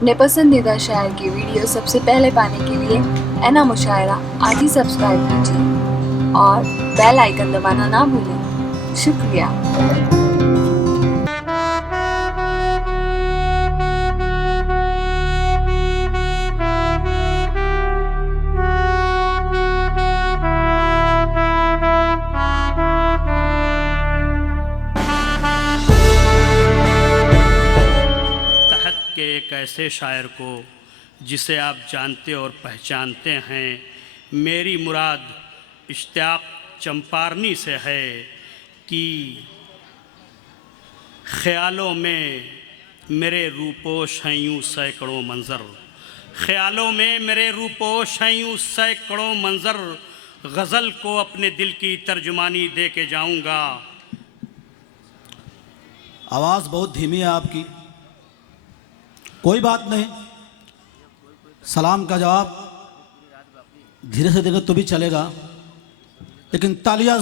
अपने पसंदीदा शायर की वीडियो सबसे पहले पाने के लिए एना मुशायरा आज ही सब्सक्राइब कीजिए और बेल आइकन दबाना ना भूलें। शुक्रिया। के एक ऐसे शायर को जिसे आप जानते और पहचानते हैं। मेरी मुराद इश्तियाक चंपारनी से है कि ख़यालों में मेरे रूपोश हैं यूँ सैकड़ों मंज़र, ख़यालों में मेरे रूपोश हैं यूँ सैकड़ों मंज़र, गज़ल को अपने दिल की तर्जुमानी दे के जाऊँगा। आवाज़ बहुत धीमी है आपकी, कोई बात नहीं, सलाम का जवाब धीरे से देंगे तो भी चलेगा, लेकिन तालियां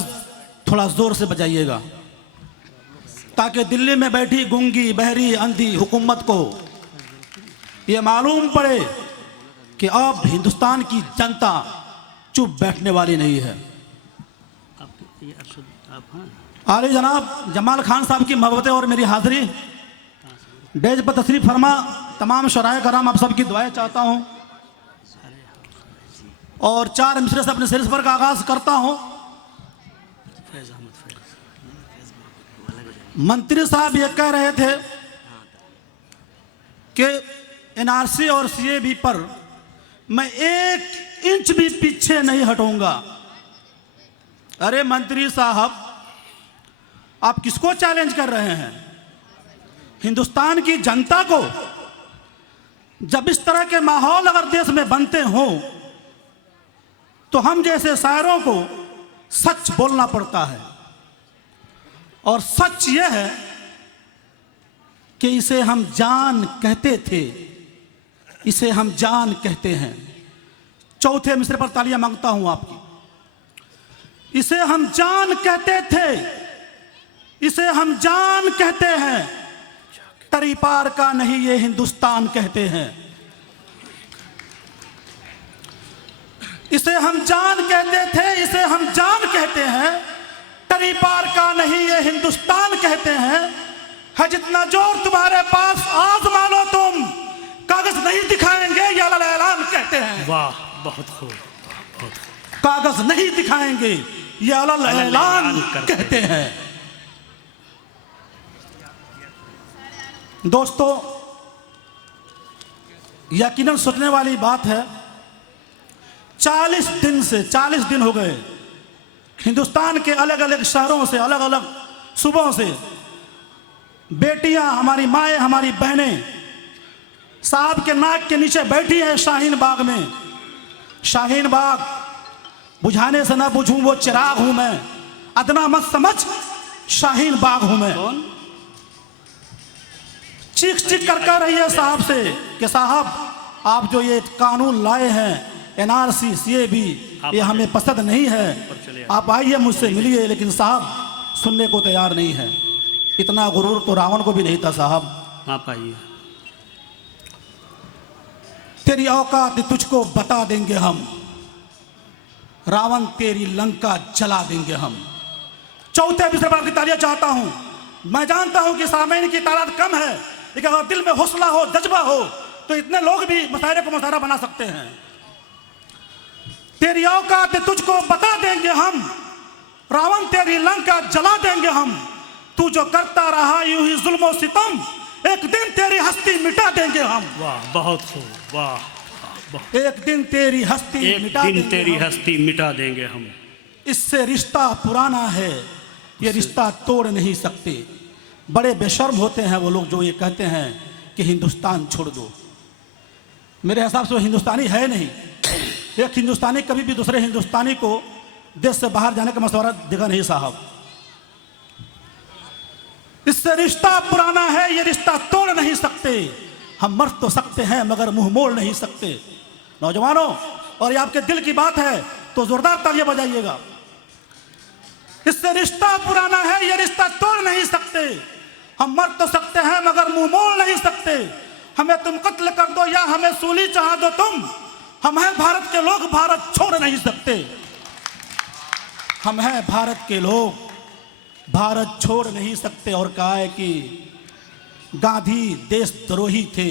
थोड़ा ज़ोर से बजाइएगा ताकि दिल्ली में बैठी गूंगी बहरी अंधी हुकूमत को ये मालूम पड़े कि अब हिंदुस्तान की जनता चुप बैठने वाली नहीं है। आले जनाब जमाल खान साहब की मोहब्बतें और मेरी हाज़िरी डेज पर तशरीफ़ फरमा तमाम शराय कराम आप सबकी दुआएं चाहता हूं और 4 मिसरे से अपने सिलसिले का आगाज़ करता हूं। मंत्री साहब ये कह रहे थे कि एनआरसी और सीएबी पर मैं 1 इंच भी पीछे नहीं हटूंगा। अरे मंत्री साहब, आप किसको चैलेंज कर रहे हैं? हिंदुस्तान की जनता को। जब इस तरह के माहौल अगर देश में बनते हों तो हम जैसे शायरों को सच बोलना पड़ता है, और सच यह है कि इसे हम जान कहते थे, इसे हम जान कहते हैं। चौथे मिसरे पर तालियां मांगता हूं आपकी। इसे हम जान कहते थे, इसे हम जान कहते हैं, तरी पार का नहीं ये हिंदुस्तान कहते हैं। इसे हम जान कहते थे, इसे हम जान कहते हैं, तरी पार का नहीं ये हिंदुस्तान कहते हैं। है जितना जोर तुम्हारे पास आजमा लो तुम, कागज नहीं दिखाएंगे ये ऐलान कहते हैं। वाह, बहुत खूब, बहुत खूब। कागज नहीं दिखाएंगे ये ऐलान कहते हैं। दोस्तों, यकीनन सोचने वाली बात है, 40 दिन हो गए हिंदुस्तान के अलग अलग शहरों से, अलग अलग सूबों से बेटियां, हमारी माएँ, हमारी बहनें साहब के नाक के नीचे बैठी हैं शाहीन बाग में। शाहीन बाग बुझाने से ना बुझूं वो चिराग हूं मैं, अदना मत समझ शाहीन बाग हूं मैं। चीख चीख कर कह रही है साहब से कि साहब आप जो ये कानून लाए हैं एनआरसी सीएबी, ये हमें पसंद नहीं है, आप आइए मुझसे मिलिए। लेकिन साहब सुनने को तैयार नहीं है। इतना गुरूर तो रावण को भी नहीं था साहब। आप आइए। तेरी औकात तुझको बता देंगे हम, रावण तेरी लंका जला देंगे हम। चौथे मिसरे पर आपकी तालियां चाहता हूं। मैं जानता हूं कि सामईन की तादाद कम है, लेकिन अगर दिल में हौसला हो, जज्बा हो, तो इतने लोग भी मुशायरे को मुशायरा बना सकते हैं। तेरी औकात तुझको बता देंगे हम, रावण तेरी लंका जला देंगे हम। तू जो करता रहा यूं ही जुल्म सितम, एक दिन तेरी हस्ती मिटा देंगे हम। वाह, बहुत खूब, वाह, बहुत। एक दिन तेरी हस्ती मिटा देंगे, तेरी हस्ती मिटा देंगे हम। इससे रिश्ता पुराना है, ये रिश्ता तोड़ नहीं सकते। बड़े बेशर्म होते हैं वो लोग जो ये कहते हैं कि हिंदुस्तान छोड़ दो। मेरे हिसाब से वो हिंदुस्तानी है नहीं। एक हिंदुस्तानी कभी भी दूसरे हिंदुस्तानी को देश से बाहर जाने का मशवरा देगा नहीं साहब। इससे रिश्ता पुराना है, ये रिश्ता तोड़ नहीं सकते। हम मर तो सकते हैं मगर मुंह मोड़ नहीं सकते। नौजवानों, और ये आपके दिल की बात है तो जोरदार तालियां बजाइएगा। इससे रिश्ता पुराना है, ये रिश्ता तोड़ नहीं सकते। हम मर तो सकते हैं मगर मुंह मोड़ नहीं सकते। हमें तुम कत्ल कर दो या हमें सूली चढ़ा दो तुम, हम हैं भारत के लोग, भारत छोड़ नहीं सकते। हम हैं भारत के लोग, भारत छोड़ नहीं सकते। और कहा है कि गांधी देशद्रोही थे,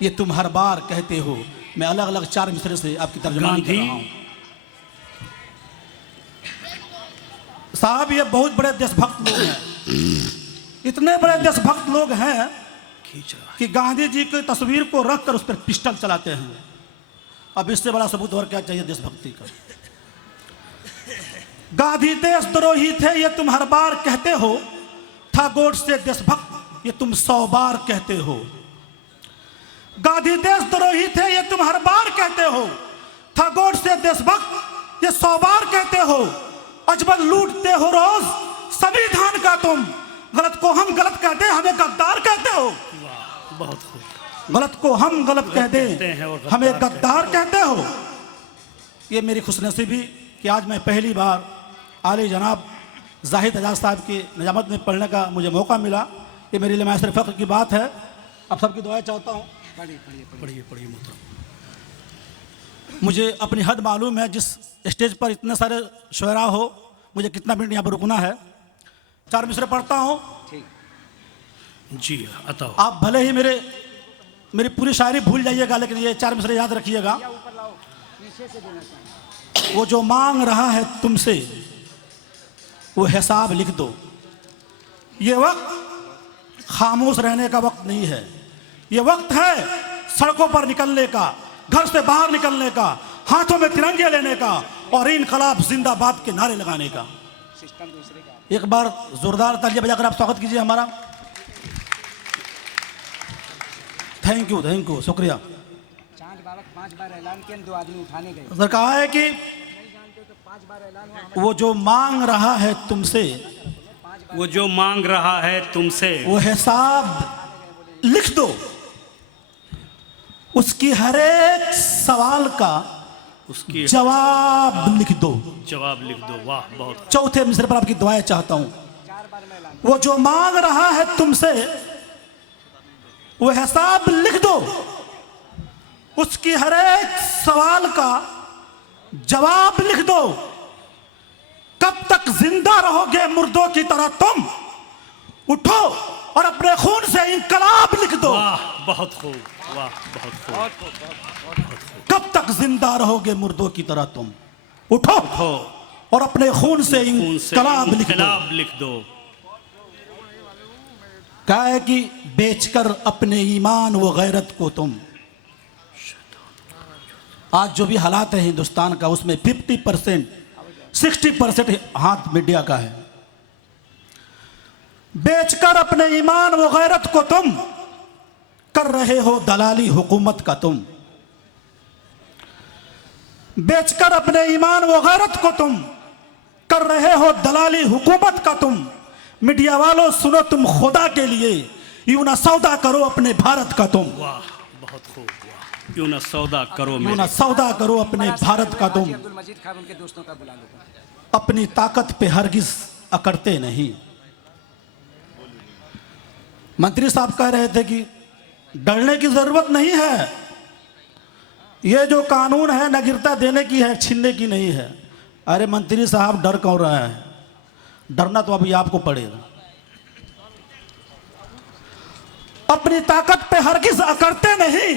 ये तुम हर बार कहते हो। मैं अलग अलग 4 मिसरे से आपकी तर्जुमानी कर रहा हूं। साहब ये बहुत बड़े देशभक्त लोग हैं, इतने बड़े देशभक्त लोग हैं कि गांधी जी की तस्वीर को रखकर उस पर पिस्टल चलाते हैं। अब इससे बड़ा सबूत और क्या चाहिए देशभक्ति का। गांधी देशद्रोही थे ये तुम हर बार कहते हो, था गोडसे देशभक्त ये तुम 100 बार कहते हो। गांधी देशद्रोही थे ये तुम हर बार कहते हो, था गोडसे देशभक्त ये 100 बार कहते हो। अजबर लूटते हो रोज संविधान का तुम, गलत को हम गलत कहते हमें गद्दार कहते हो। बहुत खूब। गलत को हम गलत कहते हमें गद्दार कहते हो। ये मेरी खुशनसीबी कि आज मैं पहली बार आली जनाब जाहिद एजाज साहब की निजामत में पढ़ने का मुझे मौका मिला। ये मेरे लिए मैसर फ़ख्र की बात है। अब सबकी दुआएं चाहता हूँ। पढ़िए मुझे अपनी हद मालूम है, जिस स्टेज पर इतने सारे शुअरा हो, मुझे कितना मिनट यहाँ पर रुकना है। 4 मिसरे पढ़ता हूँ जी, अताओ। आप भले ही मेरी पूरी शायरी भूल जाइएगा, लेकिन ये 4 मिसरे याद रखिएगा। वो जो मांग रहा है तुमसे वो हिसाब लिख दो। ये वक्त खामोश रहने का वक्त नहीं है, ये वक्त है सड़कों पर निकलने का, घर से बाहर निकलने का, हाथों में तिरंगे लेने का और इनकलाब जिंदाबाद के नारे लगाने का। एक बार जोरदार तालियां बजाकर आप स्वागत कीजिए हमारा। थैंक यू, शुक्रिया। चांद बाबा 5 बार ऐलान किया, 2 आदमी उठाने गए। सर कहा है कि 5 बार ऐलान हुआ, वो जो मांग रहा है तुमसे, वो जो मांग रहा है तुमसे वो हिसाब लिख दो। उसकी हर एक सवाल का उसकी जवाब लिख दो। जवाब लिख दो। वाह, बहुत। चौथे मिसरे पर आपकी दुआएं चाहता हूं। वो जो मांग रहा है तुमसे वो हिसाब लिख दो। उसकी हर एक सवाल का जवाब लिख दो। कब तक जिंदा रहोगे मुर्दों की तरह तुम? उठो और अपने खून से इंकलाब लिख दो। वाह, बहुत खूब। वाह, बहुत खूब। कब तक जिंदा रहोगे मुर्दों की तरह तुम? उठो और अपने खून से इंकलाब लिख दो। कहा है कि बेचकर अपने ईमान व गैरत को तुम। आज जो भी हालात है हिंदुस्तान का, उसमें 50% 60% हाथ मीडिया का है। बेचकर अपने ईमान व गैरत को तुम कर रहे हो दलाली हुकूमत का तुम। बेचकर अपने ईमान व गैरत को तुम कर रहे हो दलाली हुकूमत का तुम। मीडिया वालों सुनो तुम खुदा के लिए, यूं ना सौदा करो अपने भारत का तुम। वाह, बहुत खूब। वाह, यूं ना सौदा करो, यूं ना सौदा करो अपने भारत का तुम। अब्दुल मजीद खान उनके दोस्तों का बुला लो। अपनी ताकत पे हरगिज अकड़ते नहीं। मंत्री साहब कह रहे थे कि डरने की जरूरत नहीं है, ये जो कानून है नागरिकता देने की है, छीनने की नहीं है। अरे मंत्री साहब डर क्यों रहा है? डरना तो अभी आपको पड़ेगा। अपनी ताकत पे हरगिज अकड़ते नहीं,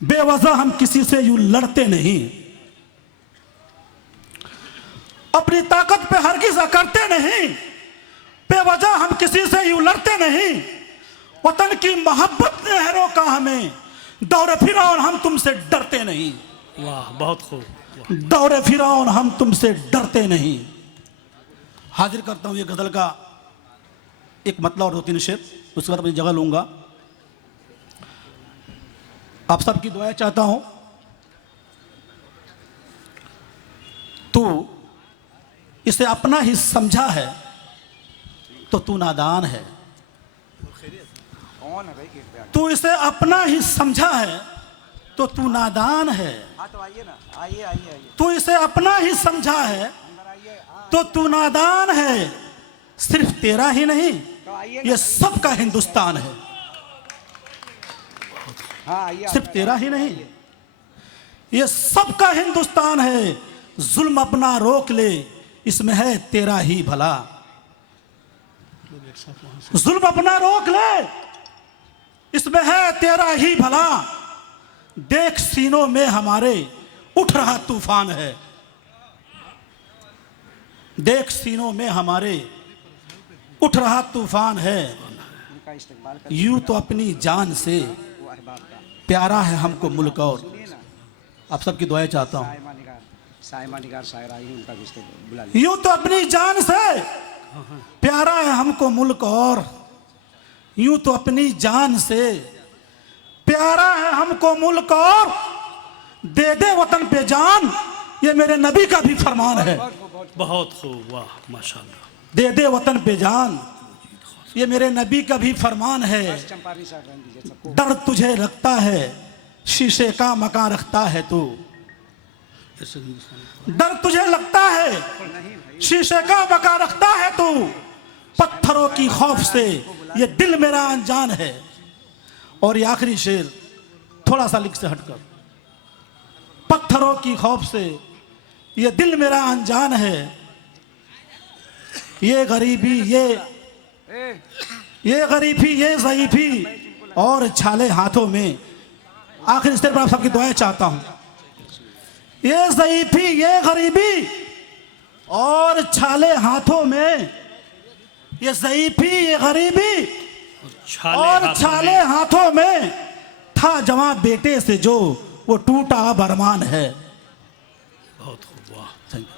बेवजह हम किसी से यूं लड़ते नहीं। अपनी ताकत पे हरगिज अकड़ते नहीं, बेवजह हम किसी से यूं लड़ते नहीं। वतन की मोहब्बत ने है रोका हमें, दौरे फिरौन हम तुमसे डरते नहीं। वाह, बहुत खूब। दौरे फिरौन हम तुमसे डरते नहीं। हाजिर करता हूं ये गजल का एक मतलब और 2-3 शेर, उसके बाद अपनी जगह लूंगा। आप सबकी दुआएं चाहता हूं। तू इसे अपना ही समझा है तो तू नादान है। कौन है भाई? तू इसे अपना ही समझा है तो तू नादान है। हाँ तो आइए ना, आइए। तू इसे अपना ही समझा है तो तू नादान है। सिर्फ तेरा ही नहीं, तो आइए ये सबका हिंदुस्तान है। हाँ आइए सिर्फ तेरा ही नहीं, ये सबका हिंदुस्तान है। जुल्म अपना रोक ले, इसमें है तेरा ही भला। जुल्म अपना रोक ले, इसमें है तेरा ही भला। देख सीनों में हमारे उठ रहा तूफान है। देख सीनों में हमारे उठ रहा तूफान है। उनका इस्तेमाल कर यूं तो अपनी जान से वो अहबाब का प्यारा है हमको मुल्क, और सुनिए ना, आप सबकी दुआएं चाहता हूं। सायमा निगार शायर आई उनका भी इस्तेमाल बुला लीजिए। यूं तो अपनी जान से प्यारा है हमको मुल्क, और यूं तो अपनी जान से प्यारा है हमको मुल्क, और दे दे वतन पे जान, ये मेरे नबी का भी फरमान है। बहुत खूब, वाह माशाल्लाह। दे दे वतन पे जान, ये मेरे नबी का भी फरमान है। चंपारी साहब रहने दीजिए सबको। डर तुझे लगता है शीशे का मकान रखता है तू, डर तुझे लगता है शीशे का मकान रखता है तू, पत्थरों की खौफ से ये दिल मेरा अनजान है। और ये आखिरी शेर थोड़ा सा लिख से हटकर, पत्थरों की खौफ से ये दिल मेरा अनजान है, ये गरीबी ये गरीबी ये ज़ईफ़ी और छाले हाथों में। आखिर इस तरह पर आप सबकी दुआएं चाहता हूं। ये ज़ईफ़ी ये गरीबी और छाले हाथों में, ये ज़ईफ़ी ये गरीबी और छाले हाथों में, था जवां बेटे से जो वो टूटा अब अरमान है। बहुत खूब, वाह। Thank you.